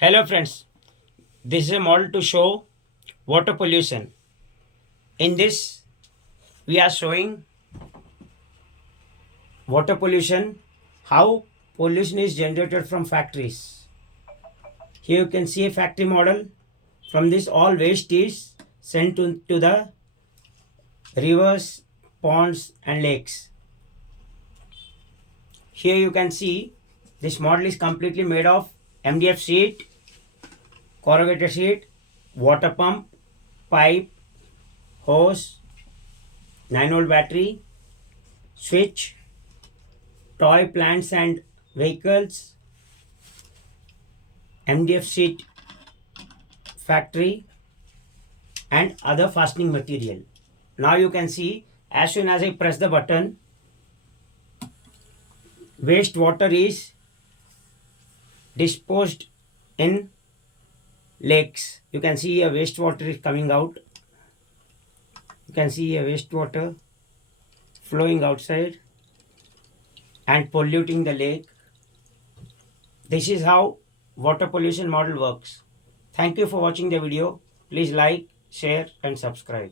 Hello friends, this is a model to show water pollution. In this, we are showing water pollution, how pollution is generated from factories. Here you can see a factory model. From this, all waste is sent to the rivers, ponds and lakes. Here you can see this model is completely made of MDF sheet, corrugated sheet, water pump, pipe, hose, 9-volt battery, switch, toy plants and vehicles, MDF sheet factory, and other fastening material. Now you can see as soon as I press the button, wastewater is disposed in lakes. You can see a wastewater is coming out. You can see a wastewater flowing outside and polluting the lake. This is how water pollution model works. Thank you for watching the video. Please like, share and subscribe.